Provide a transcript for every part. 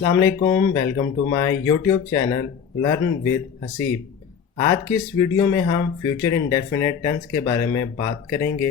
अस्सलाम वालेकुम, welcome to my YouTube channel learn with Haseeb. आज की इस वीडियो में हम फ्यूचर इंडेफिनिट टेंस के बारे में बात करेंगे।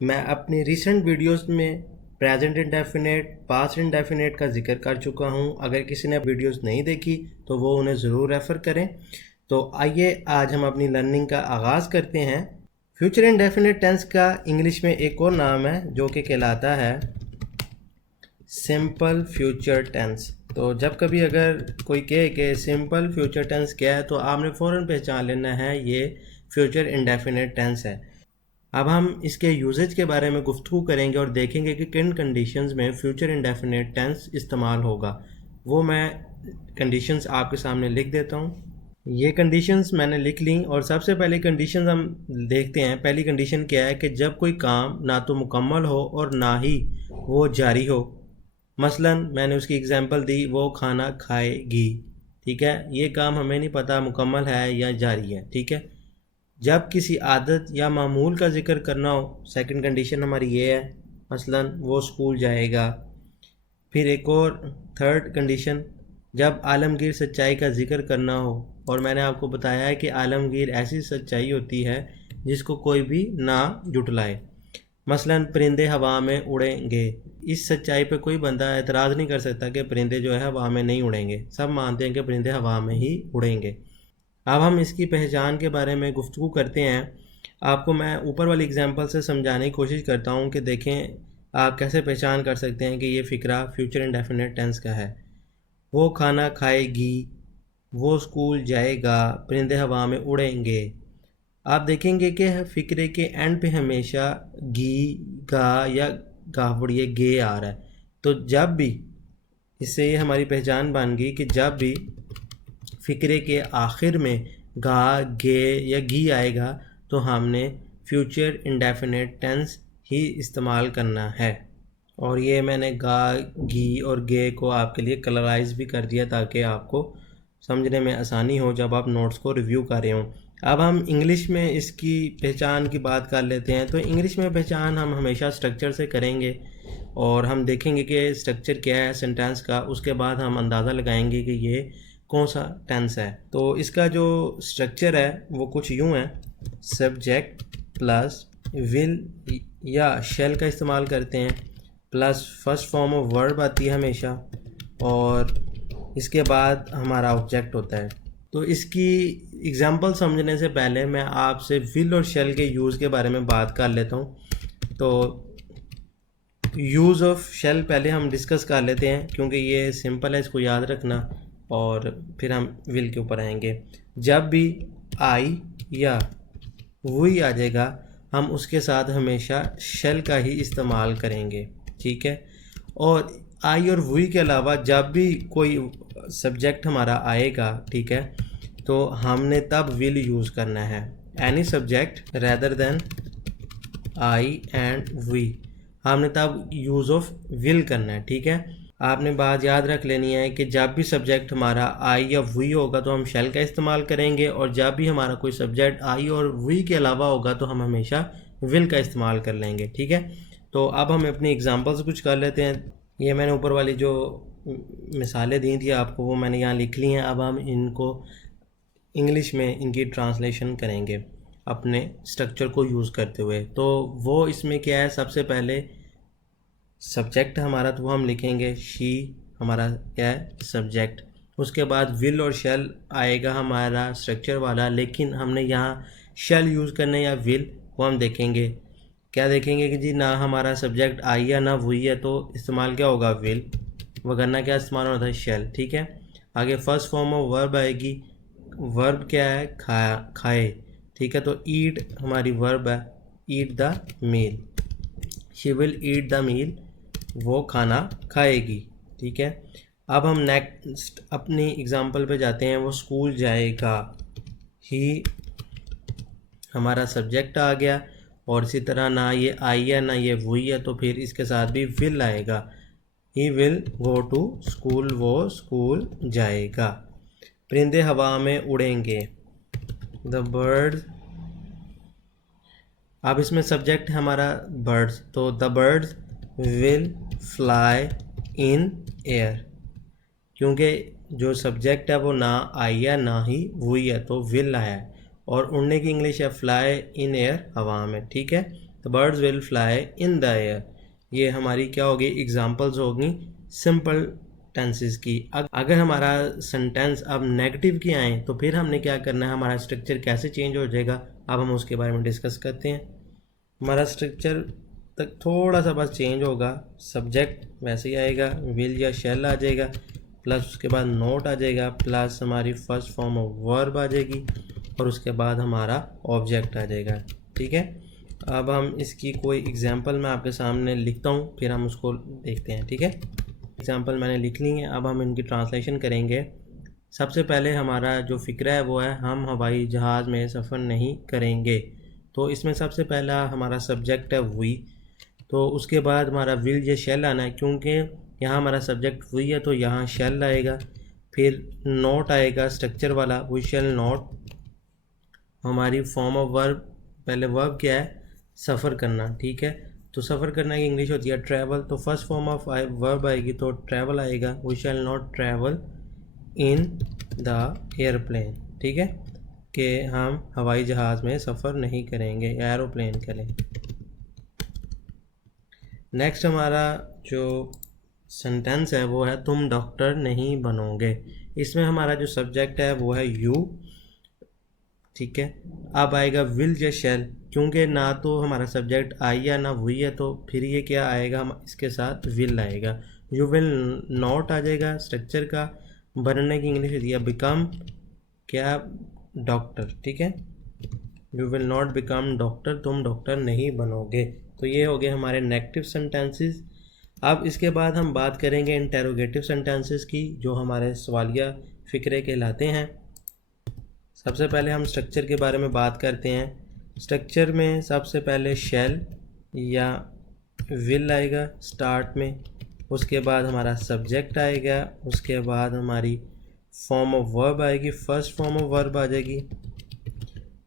मैं अपनी रिसेंट वीडियोस में प्रेजेंट इंडेफिनिट, पास्ट इंडेफिनिट का जिक्र कर चुका हूं। अगर किसी ने वीडियोस नहीं देखी तो वो उन्हें ज़रूर रेफ़र करें। तो आइए आज हम अपनी लर्निंग का आगाज़ करते हैं। फ्यूचर इंडेफिनिट टेंस का इंग्लिश में एक और नाम है जो कि कहलाता है सिंपल फ्यूचर टेंस। तो जब कभी अगर कोई कहे कि सिंपल फ्यूचर टेंस क्या है तो आपने फ़ौरन पहचान लेना है ये फ्यूचर इंडेफिनिट टेंस है। अब हम इसके यूजेज के बारे में गुफ्तगू करेंगे और देखेंगे कि किन कंडीशंस में फ्यूचर इंडेफिनिट टेंस इस्तेमाल होगा। वो मैं कंडीशंस आपके सामने लिख देता हूँ। ये कंडीशंस मैंने लिख ली और सबसे पहले कंडीशंस हम देखते हैं। पहली कंडीशन क्या है कि जब कोई काम ना तो मुकम्मल हो और ना ही वो जारी हो। मसलन मैंने उसकी एग्जांपल दी, वो खाना खाएगी। ठीक है, ये काम हमें नहीं पता मुकम्मल है या जारी है। ठीक है, जब किसी आदत या मामूल का जिक्र करना हो, सेकंड कंडीशन हमारी ये है, मसलन वो स्कूल जाएगा। फिर एक और थर्ड कंडीशन, जब आलमगीर सच्चाई का जिक्र करना हो, और मैंने आपको बताया है कि आलमगीर ऐसी सच्चाई होती है जिसको कोई भी ना जुटलाए। मसलन परिंदे हवा में उड़ेंगे। इस सच्चाई पे कोई बंदा एतराज़ नहीं कर सकता कि परिंदे जो है हवा में नहीं उड़ेंगे। सब मानते हैं कि परिंदे हवा में ही उड़ेंगे। अब हम इसकी पहचान के बारे में गुफ्तगू करते हैं। आपको मैं ऊपर वाली एग्जांपल से समझाने की कोशिश करता हूँ कि देखें आप कैसे पहचान कर सकते हैं कि ये फ़िक्रा फ्यूचर इंडेफिनिट टेंस का है। वो खाना खाएगी, वो स्कूल जाएगा, परिंदे हवा में उड़ेंगे। आप देखेंगे कि फ़िक्रे के एंड पे हमेशा गी, गा या गावड़िए गे आ रहा है। तो जब भी, इससे ये हमारी पहचान बन गई कि जब भी फ़िक्रे के आखिर में गा, गे या गी आएगा तो हमने फ्यूचर इंडेफिनिट टेंस ही इस्तेमाल करना है। और ये मैंने गा, गी और गे को आपके लिए कलराइज भी कर दिया ताकि आपको समझने में आसानी हो जब आप नोट्स को रिव्यू कर रहे हों। अब हम इंग्लिश में इसकी पहचान की बात कर लेते हैं। तो इंग्लिश में पहचान हम हमेशा स्ट्रक्चर से करेंगे और हम देखेंगे कि स्ट्रक्चर क्या है सेंटेंस का। उसके बाद हम अंदाज़ा लगाएंगे कि ये कौन सा टेंस है। तो इसका जो स्ट्रक्चर है वो कुछ यूँ है, सब्जेक्ट प्लस विल या शेल का इस्तेमाल करते हैं, plus first form of verb आती है हमेशा, और इसके बाद हमारा ऑब्जेक्ट होता है। तो इसकी एग्जांपल समझने से पहले मैं आपसे विल और शेल के यूज़ के बारे में बात कर लेता हूँ। तो यूज़ ऑफ शेल पहले हम डिस्कस कर लेते हैं क्योंकि ये सिंपल है, इसको याद रखना, और फिर हम विल के ऊपर आएंगे। जब भी आई या वही आ जाएगा हम उसके साथ हमेशा शेल का ही इस्तेमाल करेंगे। ठीक है, और आई और वही के अलावा जब भी कोई सब्जेक्ट हमारा आएगा, ठीक है, तो हमने तब विल यूज़ करना है। Any subject rather than I and we, हमने तब यूज़ ऑफ विल करना है। ठीक है, आपने बात याद रख लेनी है कि जब भी सब्जेक्ट हमारा आई या वी होगा तो हम शेल का इस्तेमाल करेंगे, और जब भी हमारा कोई सब्जेक्ट आई और वी के अलावा होगा तो हम हमेशा विल का इस्तेमाल कर लेंगे। ठीक है, तो अब हम अपनी एग्जांपल्स कुछ कर लेते हैं। ये मैंने ऊपर वाली जो मिसालें दी थी आपको वो मैंने यहाँ लिख ली हैं। अब हम इनको इंग्लिश में इनकी ट्रांसलेशन करेंगे अपने स्ट्रक्चर को यूज़ करते हुए। तो वो इसमें क्या है, सबसे पहले सब्जेक्ट हमारा, तो वो हम लिखेंगे शी, हमारा क्या है सब्जेक्ट। उसके बाद विल और शेल आएगा हमारा स्ट्रक्चर वाला, लेकिन हमने यहाँ शेल यूज़ करना या विल, वो हम देखेंगे। क्या देखेंगे कि जी ना हमारा सब्जेक्ट आई या ना वही है तो इस्तेमाल क्या होगा विल, वगरना क्या इस्तेमाल होता है शेल। ठीक है, आगे फर्स्ट फॉर्म ऑफ वर्ब आएगी। वर्ब क्या है, खाया, खाए। ठीक है, तो ईट हमारी वर्ब है, eat the meal, she will eat the meal, वो खाना खाएगी। ठीक है, अब हम नेक्स्ट अपनी एग्जांपल पे जाते हैं। वो स्कूल जाएगा, ही हमारा सब्जेक्ट आ गया, और इसी तरह ना ये आई है ना ये वही है तो फिर इसके साथ भी विल आएगा। He will go to school, वो स्कूल जाएगा। परिंदे हवा में उड़ेंगे, द बर्ड, अब इसमें सब्जेक्ट है हमारा बर्ड्स, तो the birds will fly in air. क्योंकि जो सब्जेक्ट है वो ना आई है ना ही हुई है, तो विल आया है। और उड़ने की इंग्लिश है फ्लाई इन एयर, हवा में, ठीक है। तो birds will fly in the air. ये हमारी क्या होगी, एग्जांपल्स होगी सिंपल टेंसेस की। अगर हमारा सेंटेंस अब नेगेटिव की आए तो फिर हमने क्या करना है, हमारा स्ट्रक्चर कैसे चेंज हो जाएगा, अब हम उसके बारे में डिस्कस करते हैं। हमारा स्ट्रक्चर तक थोड़ा सा बस चेंज होगा। सब्जेक्ट वैसे ही आएगा, विल या शैल आ जाएगा, प्लस उसके बाद नोट आ जाएगा, प्लस हमारी फर्स्ट फॉर्म ऑफ वर्ब आ जाएगी, और उसके बाद हमारा ऑब्जेक्ट आ जाएगा, ठीक है। अब हम इसकी कोई एग्जांपल मैं आपके सामने लिखता हूँ, फिर हम उसको देखते हैं, ठीक है। एग्जांपल मैंने लिख ली है, अब हम इनकी ट्रांसलेशन करेंगे। सबसे पहले हमारा जो फ़िक्रा है वो है हम हवाई जहाज़ में सफ़र नहीं करेंगे। तो इसमें सबसे पहला हमारा सब्जेक्ट है वी, तो उसके बाद हमारा विल या शैल आना है, क्योंकि यहाँ हमारा सब्जेक्ट वी है तो यहाँ शैल आएगा। फिर नोट आएगा स्ट्रक्चर वाला, वी शैल नोट। हमारी फॉर्म ऑफ वर्ब, पहले वर्ब क्या है, सफ़र करना, ठीक है। तो सफ़र करना की इंग्लिश होती है ट्रैवल, तो फर्स्ट फॉर्म ऑफ वर्ब आएगी तो ट्रैवल आएगा, we shall not travel in the airplane, ठीक है, कि हम हवाई जहाज़ में सफ़र नहीं करेंगे, एरोप्लेन करें। नेक्स्ट हमारा जो सेंटेंस है वो है तुम डॉक्टर नहीं बनोगे। इसमें हमारा जो सब्जेक्ट है वो है यू, ठीक है। अब आएगा विल या शैल, क्योंकि ना तो हमारा सब्जेक्ट आई या ना हुई है, तो फिर ये क्या आएगा, हम इसके साथ विल आएगा। यू विल नॉट आ जाएगा स्ट्रक्चर का। बनने की इंग्लिश होती है बिकम, क्या, डॉक्टर, ठीक है। You will not become doctor, तुम डॉक्टर नहीं बनोगे। तो ये हो गए हमारे नेगेटिव सेंटेंसेस। अब इसके बाद हम बात करेंगे इंटेरोगेटिव सेंटेंसेस की, जो हमारे सवालिया फ़िक्रे कहलाते हैं। सबसे पहले हम स्ट्रक्चर के बारे में बात करते हैं। स्ट्रक्चर में सबसे पहले शैल या विल आएगा स्टार्ट में, उसके बाद हमारा सब्जेक्ट आएगा, उसके बाद हमारी फॉर्म ऑफ वर्ब आएगी, फर्स्ट फॉर्म ऑफ वर्ब आ जाएगी,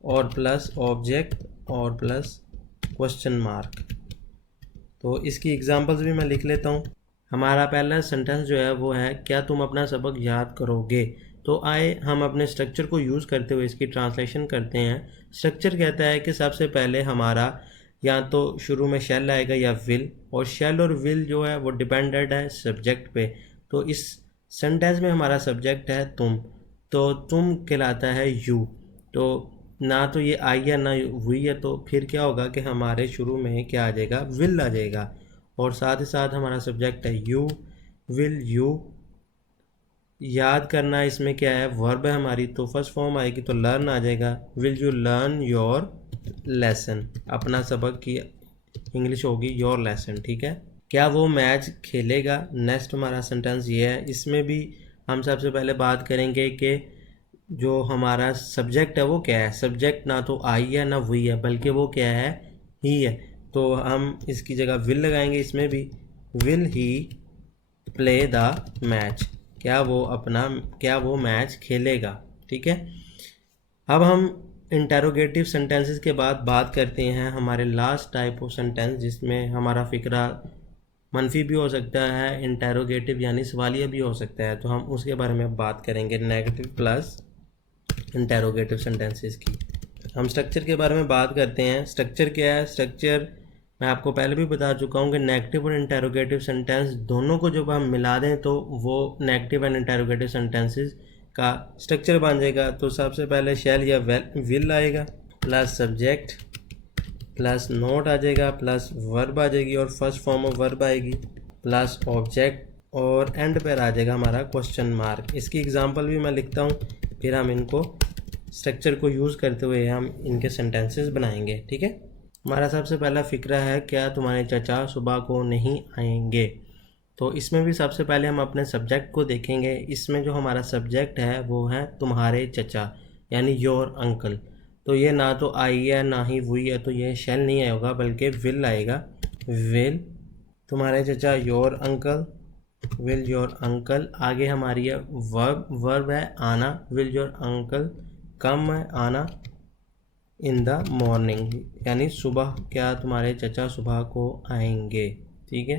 और प्लस ऑब्जेक्ट और प्लस क्वेश्चन मार्क। तो इसकी एग्जांपल्स भी मैं लिख लेता हूँ। हमारा पहला सेंटेंस जो है वो है क्या तुम अपना सबक याद करोगे। तो आए हम अपने स्ट्रक्चर को यूज़ करते हुए इसकी ट्रांसलेशन करते हैं। स्ट्रक्चर कहता है कि सबसे पहले हमारा या तो शुरू में शैल आएगा या विल, और शैल और विल जो है वो डिपेंडेंट है सब्जेक्ट पे। तो इस सेंटेंस में हमारा सब्जेक्ट है तुम, तो तुम कहलाता है यू। तो ना तो ये आई या ना हुई है, तो फिर क्या होगा कि हमारे शुरू में क्या आ जाएगा, विल आ जाएगा, और साथ ही साथ हमारा सब्जेक्ट है यू, विल यू। याद करना इसमें क्या है, वर्ब है हमारी, तो फर्स्ट फॉर्म आएगी तो लर्न आ जाएगा, will you learn your lesson, अपना सबक की इंग्लिश होगी योर लेसन, ठीक है। क्या वो मैच खेलेगा, नेक्स्ट हमारा सेंटेंस ये है। इसमें भी हम सबसे पहले बात करेंगे कि जो हमारा सब्जेक्ट है वो क्या है। सब्जेक्ट ना तो आई है ना हुई है, बल्कि वो क्या है, ही है। तो हम इसकी जगह विल लगाएंगे इसमें भी, will he play the match, क्या वो मैच खेलेगा, ठीक है। अब हम इंटेरोगेटिव सेंटेंसेस के बाद बात करते हैं हमारे लास्ट टाइप ऑफ सेंटेंस, जिसमें हमारा फ़िक्रा मनफी भी हो सकता है, इंटेरोगेटिव यानी सवालिया भी हो सकता है। तो हम उसके बारे में बात करेंगे, नेगेटिव प्लस इंटेरोगेटिव सेंटेंसेस की। हम स्ट्रक्चर के बारे में बात करते हैं। स्ट्रक्चर क्या है, स्ट्रक्चर मैं आपको पहले भी बता चुका हूँ कि नेगेटिव और इंटेरोगेटिव सेंटेंस दोनों को जब हम मिला दें तो वो नेगेटिव एंड इंटेरोगेटिव सेंटेंसेस का स्ट्रक्चर बन जाएगा। तो सबसे पहले शैल या विल आएगा, प्लस सब्जेक्ट, प्लस नोट आ जाएगा, प्लस वर्ब आ जाएगी, और फर्स्ट फॉर्म ऑफ वर्ब आएगी, प्लस ऑब्जेक्ट, और एंड पर आ जाएगा हमारा क्वेश्चन मार्क। इसकी एग्जांपल भी मैं लिखता हूँ, फिर हम इनको स्ट्रक्चर को यूज़ करते हुए हम इनके सेंटेंसेस बनाएंगे, ठीक है। हमारा सबसे पहला फ़िक्रा है क्या तुम्हारे चचा सुबह को नहीं आएंगे। तो इसमें भी सबसे पहले हम अपने सब्जेक्ट को देखेंगे। इसमें जो हमारा सब्जेक्ट है वो है तुम्हारे चचा, यानी योर अंकल। तो ये ना तो आई है ना ही हुई है, तो ये शैल नहीं आएगा बल्कि विल आएगा, विल तुम्हारे चचा your uncle, will your uncle. आगे हमारी है वर्ब है आना, विल योर अंकल कम है आना इन द मॉर्निंग, यानी सुबह क्या तुम्हारे चचा सुबह को आएंगे, ठीक है।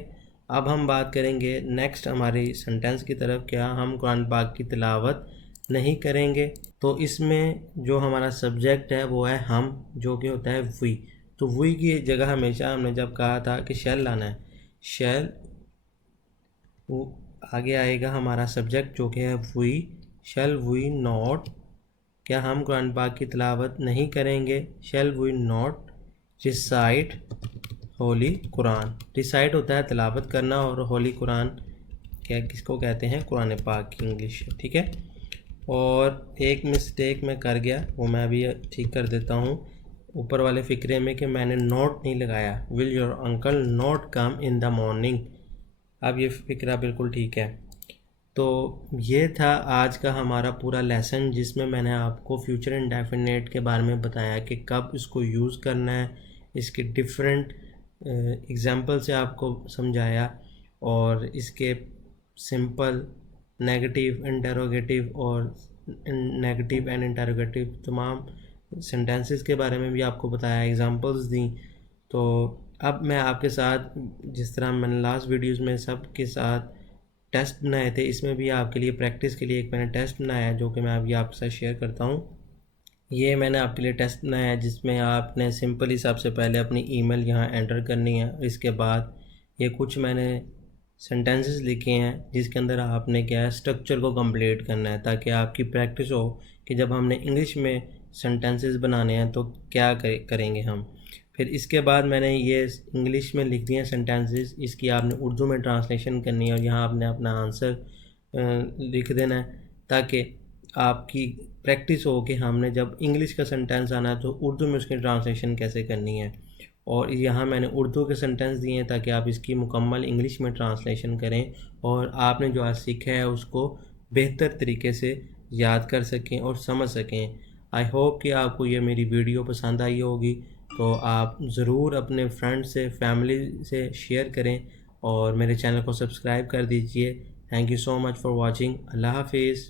अब हम बात करेंगे नेक्स्ट हमारी सेंटेंस की तरफ, क्या हम कुरान पाक की तिलावत नहीं करेंगे। तो इसमें जो हमारा सब्जेक्ट है वो है हम, जो कि होता है वी। तो वी की जगह हमेशा हमने जब कहा था कि शैल लाना है, शैल, वो आगे आएगा हमारा सब्जेक्ट जो कि है वी, शैल वी नॉट, क्या हम कुरान पाक की तिलावत नहीं करेंगे, shall we not recite holy Quran. Recite होता है तिलावत करना, और होली कुरान क्या किसको कहते हैं, कुरान पाक की इंग्लिश, ठीक है। और एक मिस्टेक मैं कर गया, वो मैं अभी ठीक कर देता हूँ ऊपर वाले फ़िक्रे में, कि मैंने नोट नहीं लगाया, will your uncle not come in the morning. अब ये फ़िक्रा बिल्कुल ठीक है। तो ये था आज का हमारा पूरा लेसन, जिसमें मैंने आपको फ्यूचर इंडेफिनिट के बारे में बताया कि कब इसको यूज़ करना है, इसके डिफरेंट एग्जाम्पल से आपको समझाया, और इसके सिंपल, नेगेटिव, इंटरोगेटिव और नेगेटिव एंड इंटरोगेटिव तमाम सेंटेंसेस के बारे में भी आपको बताया, एग्जांपल्स दी। तो अब मैं आपके साथ, जिस तरह मैंने लास्ट वीडियोस में सब के साथ टेस्ट बनाए थे, इसमें भी आपके लिए प्रैक्टिस के लिए एक मैंने टेस्ट बनाया है, जो कि मैं अभी आपके साथ शेयर करता हूँ। ये मैंने आपके लिए टेस्ट बनाया है, जिसमें आपने सिंपली सबसे पहले अपनी ईमेल यहाँ एंटर करनी है। इसके बाद ये कुछ मैंने सेंटेंसेस लिखे हैं, जिसके अंदर आपने क्या है, स्ट्रक्चर को कंप्लीट करना है, ताकि आपकी प्रैक्टिस हो कि जब हमने इंग्लिश में सेंटेंसेस बनाने हैं तो क्या करेंगे हम। फिर इसके बाद मैंने ये इंग्लिश में लिख दिए हैं सेंटेंसेस, इसकी आपने उर्दू में ट्रांसलेशन करनी है, और यहाँ आपने अपना आंसर लिख देना है, ताकि आपकी प्रैक्टिस हो कि हमने जब इंग्लिश का सेंटेंस आना है तो उर्दू में उसकी ट्रांसलेशन कैसे करनी है। और यहाँ मैंने उर्दू के सेंटेंस दिए हैं ताकि आप इसकी मुकम्मल इंग्लिश में ट्रांसलेशन करें, और आपने जो आज सीखा है उसको बेहतर तरीके से याद कर सकें और समझ सकें। आई होप कि आपको ये मेरी वीडियो पसंद आई होगी, तो आप ज़रूर अपने फ्रेंड से, फैमिली से शेयर करें, और मेरे चैनल को सब्सक्राइब कर दीजिए। Thank you so much for watching. Allah हाफिज़।